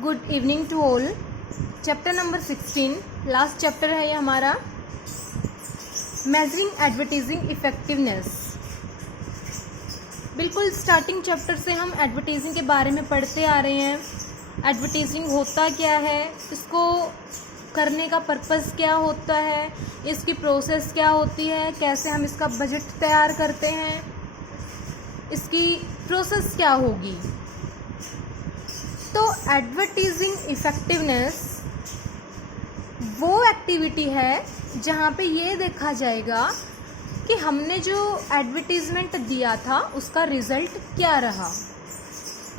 Good evening to all. Chapter number 16 last chapter है ये हमारा, मेजरिंग एडवर्टाइजिंग इफेक्टिवनेस। बिल्कुल स्टार्टिंग चैप्टर से हम एडवर्टाइजिंग के बारे में पढ़ते आ रहे हैं। एडवर्टाइजिंग होता क्या है, इसको करने का पर्पस क्या होता है, इसकी प्रोसेस क्या होती है, कैसे हम इसका बजट तैयार करते हैं, इसकी प्रोसेस क्या होगी। तो एडवर्टाइजिंग इफेक्टिवनेस वो एक्टिविटी है जहाँ पे ये देखा जाएगा कि हमने जो एडवर्टीज़मेंट दिया था उसका रिज़ल्ट क्या रहा।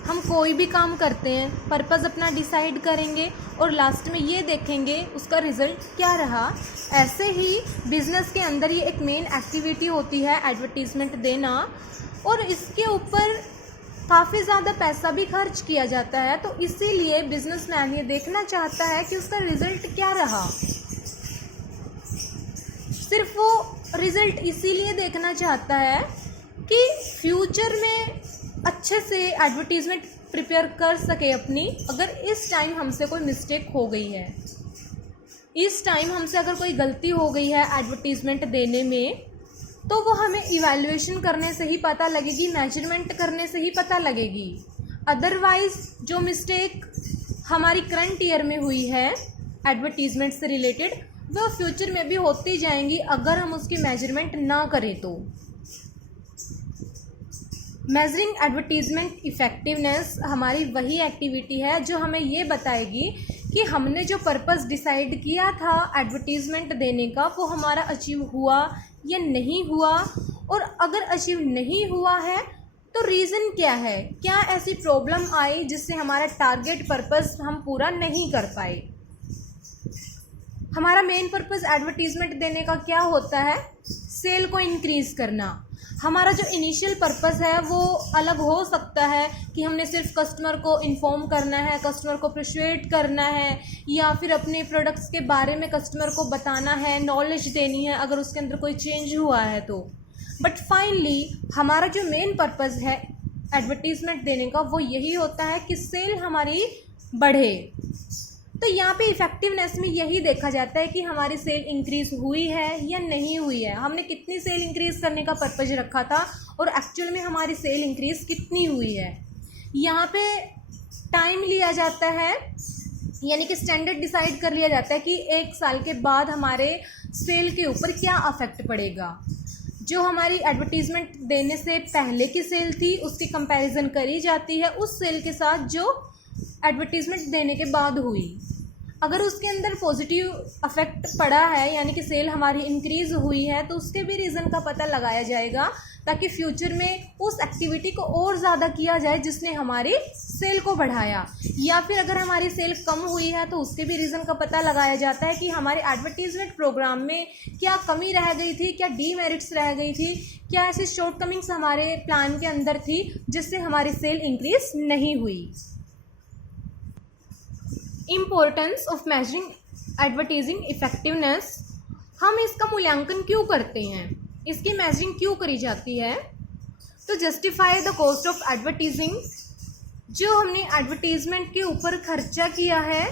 हम कोई भी काम करते हैं, पर्पस अपना डिसाइड करेंगे और लास्ट में ये देखेंगे उसका रिज़ल्ट क्या रहा। ऐसे ही बिज़नेस के अंदर ये एक मेन एक्टिविटी होती है एडवर्टीज़मेंट देना, और इसके ऊपर काफ़ी ज़्यादा पैसा भी खर्च किया जाता है। तो इसीलिए बिजनेसमैन ये देखना चाहता है कि उसका रिज़ल्ट क्या रहा। सिर्फ वो रिज़ल्ट इसीलिए देखना चाहता है कि फ्यूचर में अच्छे से एडवर्टीज़मेंट प्रिपेयर कर सके अपनी। अगर इस टाइम हमसे कोई मिस्टेक हो गई है, इस टाइम हमसे अगर कोई गलती हो गई है एडवर्टीज़मेंट देने में, तो वो हमें इवैल्यूएशन करने से ही पता लगेगी, मेजरमेंट करने से ही पता लगेगी। अदरवाइज़ जो मिस्टेक हमारी करंट ईयर में हुई है एडवर्टीज़मेंट से रिलेटेड, वो फ्यूचर में भी होती जाएंगी अगर हम उसकी मेजरमेंट ना करें तो। मेजरिंग एडवर्टीज़मेंट इफ़ेक्टिवनेस हमारी वही एक्टिविटी है जो हमें ये बताएगी कि हमने जो पर्पस डिसाइड किया था एडवर्टीज़मेंट देने का वो हमारा अचीव हुआ या नहीं हुआ, और अगर अचीव नहीं हुआ है तो रीज़न क्या है, क्या ऐसी प्रॉब्लम आई जिससे हमारा टारगेट पर्पस हम पूरा नहीं कर पाए। हमारा मेन पर्पस एडवर्टीज़मेंट देने का क्या होता है, सेल को इंक्रीज़ करना। हमारा जो इनिशियल पर्पस है वो अलग हो सकता है कि हमने सिर्फ कस्टमर को इन्फॉर्म करना है, कस्टमर को पर्सुएट करना है, या फिर अपने प्रोडक्ट्स के बारे में कस्टमर को बताना है, नॉलेज देनी है अगर उसके अंदर कोई चेंज हुआ है तो। बट फाइनली हमारा जो मेन पर्पस है एडवर्टीज़मेंट देने का वो यही होता है कि सेल हमारी बढ़े। तो यहाँ पे इफ़ेक्टिवनेस में यही देखा जाता है कि हमारी सेल इंक्रीज़ हुई है या नहीं हुई है, हमने कितनी सेल इंक्रीज़ करने का पर्पज़ रखा था और एक्चुअल में हमारी सेल इंक्रीज़ कितनी हुई है। यहाँ पे टाइम लिया जाता है, यानी कि स्टैंडर्ड डिसाइड कर लिया जाता है कि 1 साल के बाद हमारे सेल के ऊपर क्या अफेक्ट पड़ेगा। जो हमारी एडवर्टीज़मेंट देने से पहले की सेल थी उसकी कंपैरिजन करी जाती है उस सेल के साथ जो एडवर्टीज़मेंट देने के बाद हुई। अगर उसके अंदर पॉजिटिव अफेक्ट पड़ा है, यानी कि सेल हमारी इंक्रीज़ हुई है, तो उसके भी रीज़न का पता लगाया जाएगा ताकि फ्यूचर में उस एक्टिविटी को और ज़्यादा किया जाए जिसने हमारी सेल को बढ़ाया। या फिर अगर हमारी सेल कम हुई है तो उसके भी रीज़न का पता लगाया जाता है कि हमारे एडवर्टीज़मेंट प्रोग्राम में क्या कमी रह गई थी, क्या डीमेरिट्स रह गई थी, क्या ऐसी शॉर्टकमिंग्स हमारे प्लान के अंदर थी जिससे हमारी सेल इंक्रीज़ नहीं हुई। Importance of measuring advertising effectiveness. हम इसका मूल्यांकन क्यों करते हैं, इसकी मेजरिंग क्यों करी जाती है। तो justify the cost of advertising, जो हमने एडवर्टीज़मेंट के ऊपर खर्चा किया है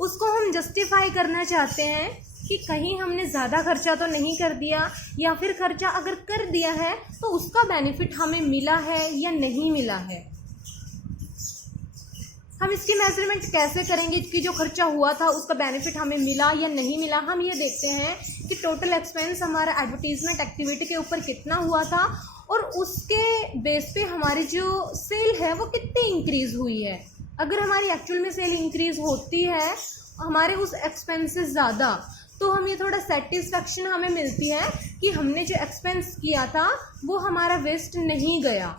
उसको हम जस्टिफाई करना चाहते हैं कि कहीं हमने ज़्यादा खर्चा तो नहीं कर दिया, या फिर खर्चा अगर कर दिया है तो उसका बेनिफिट हमें मिला है या नहीं मिला है। हम इसकी मेजरमेंट कैसे करेंगे कि जो खर्चा हुआ था उसका बेनिफिट हमें मिला या नहीं मिला। हम ये देखते हैं कि टोटल एक्सपेंस हमारा एडवर्टीज़मेंट एक्टिविटी के ऊपर कितना हुआ था और उसके बेस पे हमारी जो सेल है वो कितनी इंक्रीज़ हुई है। अगर हमारी एक्चुअल में सेल इंक्रीज़ होती है हमारे उस एक्सपेंसेस ज़्यादा, तो हम ये थोड़ा सेटिस्फेक्शन हमें मिलती है कि हमने जो एक्सपेंस किया था वो हमारा वेस्ट नहीं गया।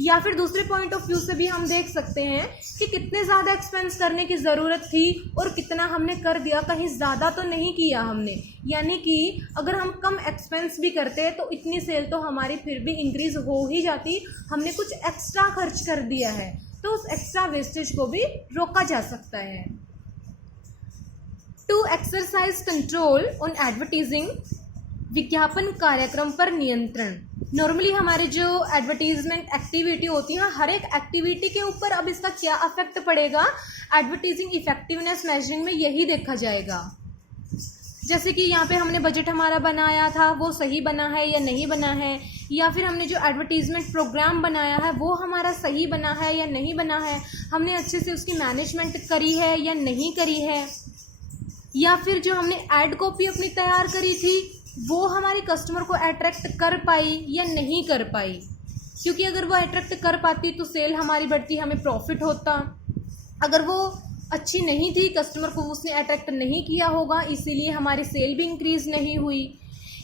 या फिर दूसरे पॉइंट ऑफ व्यू से भी हम देख सकते हैं कि कितने ज़्यादा एक्सपेंस करने की ज़रूरत थी और कितना हमने कर दिया, कहीं ज़्यादा तो नहीं किया हमने। यानी कि अगर हम कम एक्सपेंस भी करते तो इतनी सेल तो हमारी फिर भी इंक्रीज़ हो ही जाती। हमने कुछ एक्स्ट्रा खर्च कर दिया है तो उस एक्स्ट्रा वेस्टेज को भी रोका जा सकता है। To exercise control on advertising, विज्ञापन कार्यक्रम पर नियंत्रण। नॉर्मली हमारे जो एडवर्टीजमेंट एक्टिविटी होती है, हर एक एक्टिविटी के ऊपर अब इसका क्या अफेक्ट पड़ेगा, एडवर्टीजिंग इफेक्टिवनेस मेजरिंग में यही देखा जाएगा। जैसे कि यहाँ पे हमने बजट हमारा बनाया था, वो सही बना है या नहीं बना है, या फिर हमने जो एडवर्टीजमेंट प्रोग्राम बनाया है वो हमारा सही बना है या नहीं बना है, हमने अच्छे से उसकी मैनेजमेंट करी है या नहीं करी है, या फिर जो हमने एड कॉपी अपनी तैयार करी थी वो हमारी कस्टमर को अट्रैक्ट कर पाई या नहीं कर पाई। क्योंकि अगर वो अट्रैक्ट कर पाती तो सेल हमारी बढ़ती, हमें प्रॉफिट होता। अगर वो अच्छी नहीं थी, कस्टमर को उसने अट्रैक्ट नहीं किया होगा, इसीलिए हमारी सेल भी इंक्रीज़ नहीं हुई।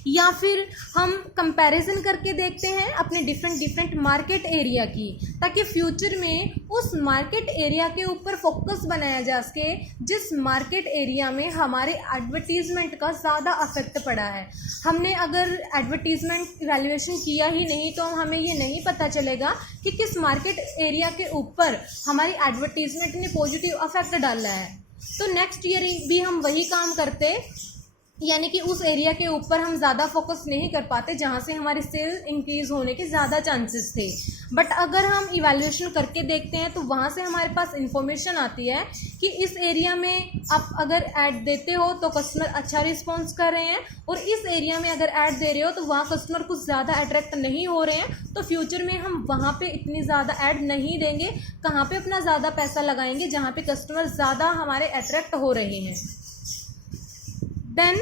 या फिर हम कंपैरिजन करके देखते हैं अपने डिफरेंट मार्केट एरिया की, ताकि फ्यूचर में उस मार्केट एरिया के ऊपर फोकस बनाया जा सके जिस मार्केट एरिया में हमारे एडवर्टीजमेंट का ज़्यादा अफेक्ट पड़ा है। हमने अगर एडवर्टीजमेंट इवैल्यूएशन किया ही नहीं तो हमें ये नहीं पता चलेगा कि किस मार्केट एरिया के ऊपर हमारी एडवर्टीजमेंट ने पॉजिटिव अफेक्ट डाला है। तो नेक्स्ट ईयर भी हम वही काम करते, यानी कि उस एरिया के ऊपर हम ज़्यादा फोकस नहीं कर पाते जहाँ से हमारी सेल इंक्रीज़ होने के ज़्यादा चांसेस थे। बट अगर हम इवैल्यूएशन करके देखते हैं तो वहाँ से हमारे पास इंफॉर्मेशन आती है कि इस एरिया में आप अगर ऐड देते हो तो कस्टमर अच्छा रिस्पॉन्स कर रहे हैं, और इस एरिया में अगर ऐड दे रहे हो तो वहाँ कस्टमर कुछ ज़्यादा अट्रैक्ट नहीं हो रहे हैं, तो फ्यूचर में हम वहाँ पे इतनी ज़्यादा ऐड नहीं देंगे। कहाँ पे अपना ज़्यादा पैसा लगाएंगे, जहाँ पे कस्टमर ज़्यादा हमारे अट्रैक्ट हो रहे हैं। Then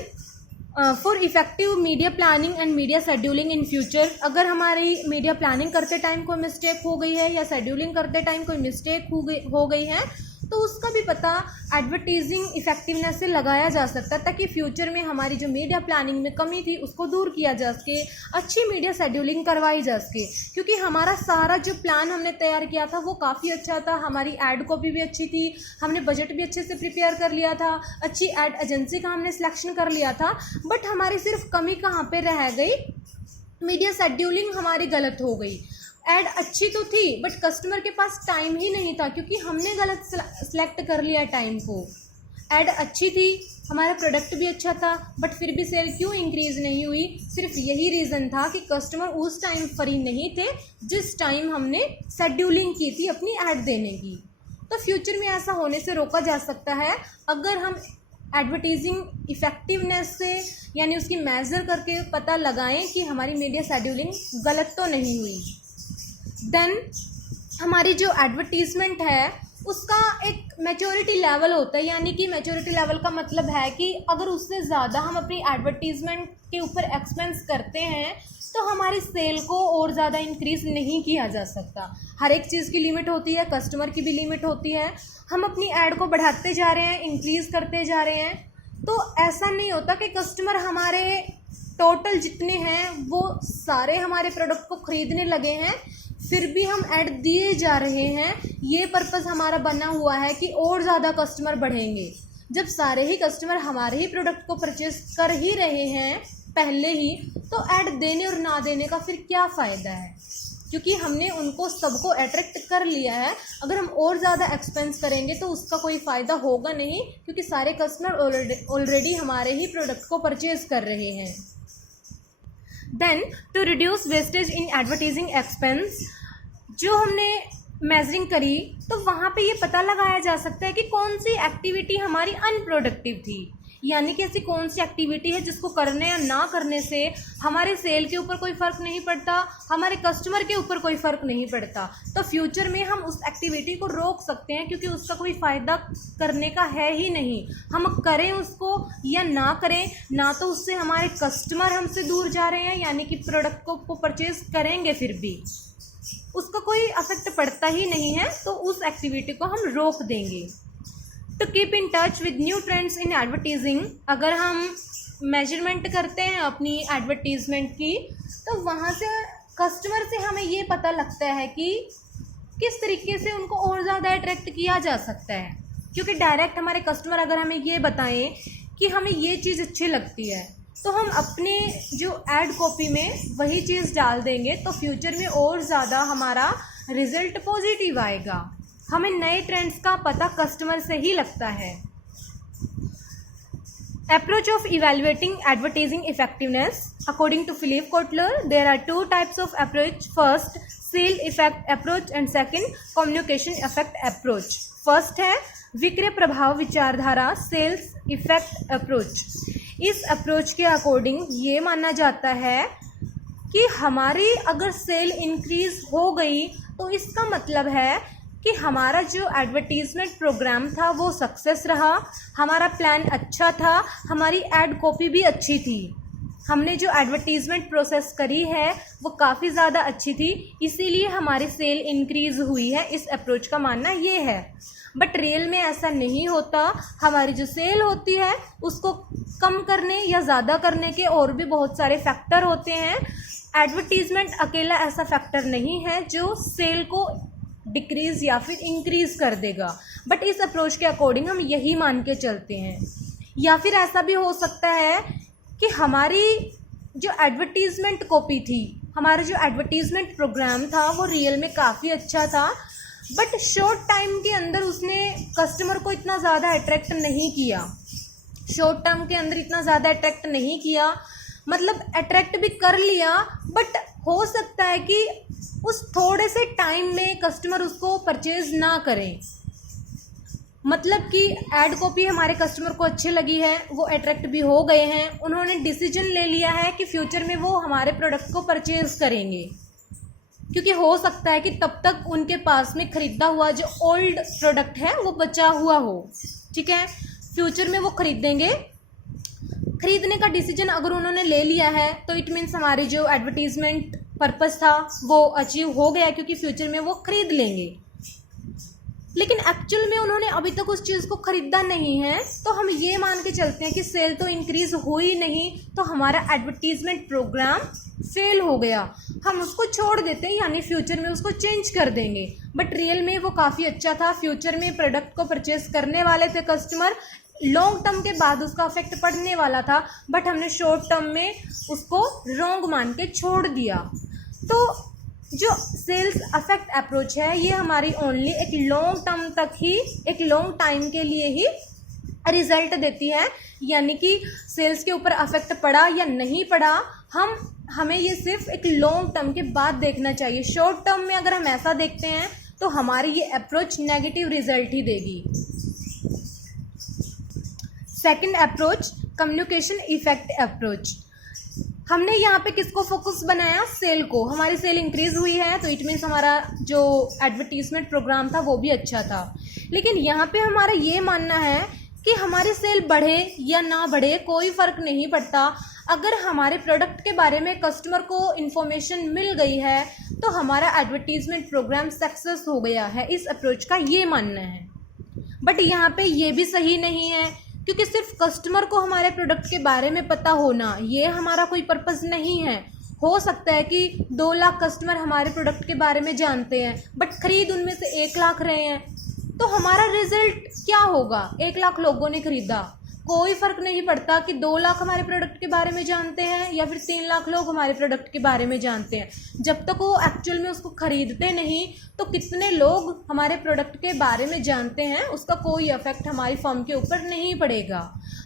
for effective media planning and media scheduling in future, अगर हमारी मीडिया प्लानिंग करते टाइम कोई मिस्टेक हो गई है या शेड्यूलिंग करते टाइम कोई मिस्टेक हो गई है तो उसका भी पता एडवर्टीजिंग इफेक्टिवनेस से लगाया जा सकता है, ताकि फ्यूचर में हमारी जो मीडिया प्लानिंग में कमी थी उसको दूर किया जा सके, अच्छी मीडिया शेड्यूलिंग करवाई जा सके। क्योंकि हमारा सारा जो प्लान हमने तैयार किया था वो काफ़ी अच्छा था, हमारी एड कॉपी भी अच्छी थी, हमने बजट भी अच्छे से प्रिपेयर कर लिया था, अच्छी एड एजेंसी का हमने सिलेक्शन कर लिया था। बट हमारी सिर्फ कमी कहाँ पर रह गई, मीडिया शेड्यूलिंग हमारी गलत हो गई। ऐड अच्छी तो थी बट कस्टमर के पास टाइम ही नहीं था, क्योंकि हमने गलत सेलेक्ट कर लिया टाइम को। ऐड अच्छी थी, हमारा प्रोडक्ट भी अच्छा था, बट फिर भी सेल क्यों इंक्रीज़ नहीं हुई? सिर्फ यही रीज़न था कि कस्टमर उस टाइम फ्री नहीं थे जिस टाइम हमने शेड्यूलिंग की थी अपनी ऐड देने की। तो फ्यूचर में ऐसा होने से रोका जा सकता है अगर हम एडवर्टीजिंग इफेक्टिवनेस से, यानी उसकी मेज़र करके पता लगाएं कि हमारी मीडिया शेड्यूलिंग गलत तो नहीं हुई। देन हमारी जो एडवर्टीजमेंट है उसका एक मैच्योरिटी लेवल होता है, यानी कि मैच्योरिटी लेवल का मतलब है कि अगर उससे ज़्यादा हम अपनी एडवर्टीजमेंट के ऊपर एक्सपेंस करते हैं तो हमारी सेल को और ज़्यादा इंक्रीज़ नहीं किया जा सकता। हर एक चीज़ की लिमिट होती है, कस्टमर की भी लिमिट होती है। हम अपनी ऐड को बढ़ाते जा रहे हैं, इंक्रीज़ करते जा रहे हैं, तो ऐसा नहीं होता कि कस्टमर हमारे टोटल जितने हैं वो सारे हमारे प्रोडक्ट को ख़रीदने लगे हैं, फिर भी हम ऐड दिए जा रहे हैं। ये पर्पस हमारा बना हुआ है कि और ज़्यादा कस्टमर बढ़ेंगे। जब सारे ही कस्टमर हमारे ही प्रोडक्ट को परचेस कर ही रहे हैं पहले ही, तो ऐड देने और ना देने का फिर क्या फ़ायदा है? क्योंकि हमने उनको सबको अट्रैक्ट कर लिया है। अगर हम और ज़्यादा एक्सपेंस करेंगे तो उसका कोई फ़ायदा होगा नहीं, क्योंकि सारे कस्टमर ऑलरेडी हमारे ही प्रोडक्ट को परचेज कर रहे हैं। Then to reduce wastage in advertising expense, जो हमने मेजरिंग करी तो वहाँ पे ये पता लगाया जा सकता है कि कौन सी एक्टिविटी हमारी अनप्रोडक्टिव थी, यानी कि ऐसी कौन सी एक्टिविटी है जिसको करने या ना करने से हमारे सेल के ऊपर कोई फ़र्क नहीं पड़ता, हमारे कस्टमर के ऊपर कोई फ़र्क नहीं पड़ता। तो फ्यूचर में हम उस एक्टिविटी को रोक सकते हैं, क्योंकि उसका कोई फ़ायदा करने का है ही नहीं। हम करें उसको या ना करें, ना तो उससे हमारे कस्टमर हमसे दूर जा रहे हैं, यानी कि प्रोडक्ट को परचेज़ करेंगे फिर भी उसका कोई अफेक्ट पड़ता ही नहीं है, तो उस एक्टिविटी को हम रोक देंगे। To keep in touch with new trends in advertising, अगर हम मेजरमेंट करते हैं अपनी एडवर्टीजमेंट की तो वहाँ से कस्टमर से हमें ये पता लगता है कि किस तरीके से उनको और ज़्यादा अट्रैक्ट किया जा सकता है। क्योंकि डायरेक्ट हमारे कस्टमर अगर हमें ये बताएं कि हमें ये चीज़ अच्छी लगती है तो हम अपने जो ऐड कॉपी में वही चीज़ डाल देंगे, तो फ्यूचर में और ज़्यादा हमारा रिज़ल्ट पॉजिटिव आएगा। हमें नए ट्रेंड्स का पता कस्टमर से ही लगता है। Approach of evaluating advertising effectiveness, According to Philip Kotler, there are two types of approach. First, sale effect approach and second, communication effect approach. First है विक्रय प्रभाव विचारधारा, सेल्स इफेक्ट अप्रोच। इस अप्रोच के अकॉर्डिंग ये माना जाता है कि हमारी अगर सेल इंक्रीज हो गई तो इसका मतलब है कि हमारा जो एडवर्टीजमेंट प्रोग्राम था वो सक्सेस रहा, हमारा प्लान अच्छा था, हमारी एड कॉपी भी अच्छी थी, हमने जो एडवर्टीजमेंट प्रोसेस करी है वो काफ़ी ज़्यादा अच्छी थी, इसीलिए हमारी सेल इंक्रीज हुई है। इस अप्रोच का मानना ये है। बट रियल में ऐसा नहीं होता। हमारी जो सेल होती है उसको कम करने या ज़्यादा करने के और भी बहुत सारे फैक्टर होते हैं। एडवर्टीजमेंट अकेला ऐसा फैक्टर नहीं है जो सेल को डिक्रीज़ या फिर इंक्रीज़ कर देगा। बट इस अप्रोच के अकॉर्डिंग हम यही मान के चलते हैं। या फिर ऐसा भी हो सकता है कि हमारी जो एडवर्टीजमेंट कॉपी थी, हमारा जो एडवर्टीजमेंट प्रोग्राम था वो रियल में काफ़ी अच्छा था, बट शॉर्ट टाइम के अंदर उसने कस्टमर को इतना ज़्यादा अट्रैक्ट नहीं किया। शॉर्ट टर्म के अंदर इतना ज़्यादा अट्रैक्ट नहीं किया, मतलब अट्रैक्ट भी कर लिया, बट हो सकता है कि उस थोड़े से टाइम में कस्टमर उसको परचेज ना करें। मतलब कि एड कॉपी हमारे कस्टमर को अच्छी लगी है, वो अट्रैक्ट भी हो गए हैं, उन्होंने डिसीजन ले लिया है कि फ्यूचर में वो हमारे प्रोडक्ट को परचेज करेंगे, क्योंकि हो सकता है कि तब तक उनके पास में ख़रीदा हुआ जो ओल्ड प्रोडक्ट है वो बचा हुआ हो। ठीक है, फ्यूचर में वो खरीदेंगे। खरीदने का डिसीजन अगर उन्होंने ले लिया है तो इट मीन्स हमारी जो एडवर्टीजमेंट पर्पस था वो अचीव हो गया, क्योंकि फ्यूचर में वो खरीद लेंगे। लेकिन एक्चुअल में उन्होंने अभी तक उस चीज़ को ख़रीदा नहीं है, तो हम ये मान के चलते हैं कि सेल तो इंक्रीज़ हुई नहीं, तो हमारा एडवर्टीजमेंट प्रोग्राम फेल हो गया, हम उसको छोड़ देते हैं, यानी फ्यूचर में उसको चेंज कर देंगे। बट रियल में वो काफ़ी अच्छा था, फ्यूचर में प्रोडक्ट को परचेस करने वाले थे कस्टमर, लॉन्ग टर्म के बाद उसका इफेक्ट पड़ने वाला था, बट हमने शॉर्ट टर्म में उसको रॉन्ग मान के छोड़ दिया। तो जो सेल्स अफेक्ट अप्रोच है ये हमारी ओनली एक लॉन्ग टर्म तक ही, एक लॉन्ग टाइम के लिए ही रिजल्ट देती है, यानी कि सेल्स के ऊपर अफेक्ट पड़ा या नहीं पड़ा हमें ये सिर्फ एक लॉन्ग टर्म के बाद देखना चाहिए। शॉर्ट टर्म में अगर हम ऐसा देखते हैं तो हमारी ये अप्रोच नेगेटिव रिजल्ट ही देगी। Second approach, communication effect approach. हमने यहाँ पे किसको फोकस बनाया? सेल को। हमारी सेल इंक्रीज हुई है तो इट मीन्स हमारा जो एडवर्टीजमेंट प्रोग्राम था वो भी अच्छा था। लेकिन यहाँ पे हमारा ये मानना है कि हमारी सेल बढ़े या ना बढ़े कोई फ़र्क नहीं पड़ता, अगर हमारे प्रोडक्ट के बारे में कस्टमर को इन्फॉर्मेशन मिल गई है तो हमारा एडवर्टीजमेंट प्रोग्राम सक्सेस हो गया है। इस अप्रोच का ये मानना है। बट यहाँ पे ये भी सही नहीं है, क्योंकि सिर्फ कस्टमर को हमारे प्रोडक्ट के बारे में पता होना ये हमारा कोई पर्पस नहीं है। हो सकता है कि 2 लाख कस्टमर हमारे प्रोडक्ट के बारे में जानते हैं, बट खरीद उनमें से 1 लाख रहे हैं, तो हमारा रिजल्ट क्या होगा? 1 लाख लोगों ने खरीदा, कोई फ़र्क नहीं पड़ता कि 2 लाख हमारे प्रोडक्ट के बारे में जानते हैं या फिर 3 लाख लोग हमारे प्रोडक्ट के बारे में जानते हैं। जब तक वो एक्चुअल में उसको ख़रीदते नहीं तो कितने लोग हमारे प्रोडक्ट के बारे में जानते हैं उसका कोई इफेक्ट हमारी फर्म के ऊपर नहीं पड़ेगा।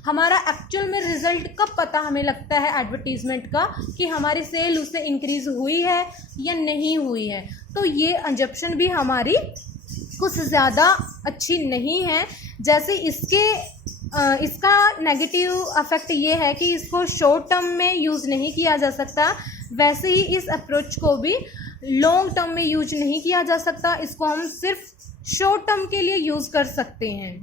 हमारा एक्चुअल में रिजल्ट कब पता हमें लगता है एडवर्टीजमेंट का, कि हमारी सेल उससे इंक्रीज़ हुई है या नहीं हुई है। तो ये अंजप्शन भी हमारी कुछ ज़्यादा अच्छी नहीं है। जैसे इसका नेगेटिव अफेक्ट ये है कि इसको शॉर्ट टर्म में यूज़ नहीं किया जा सकता, वैसे ही इस अप्रोच को भी लॉन्ग टर्म में यूज नहीं किया जा सकता, इसको हम सिर्फ शॉर्ट टर्म के लिए यूज़ कर सकते हैं।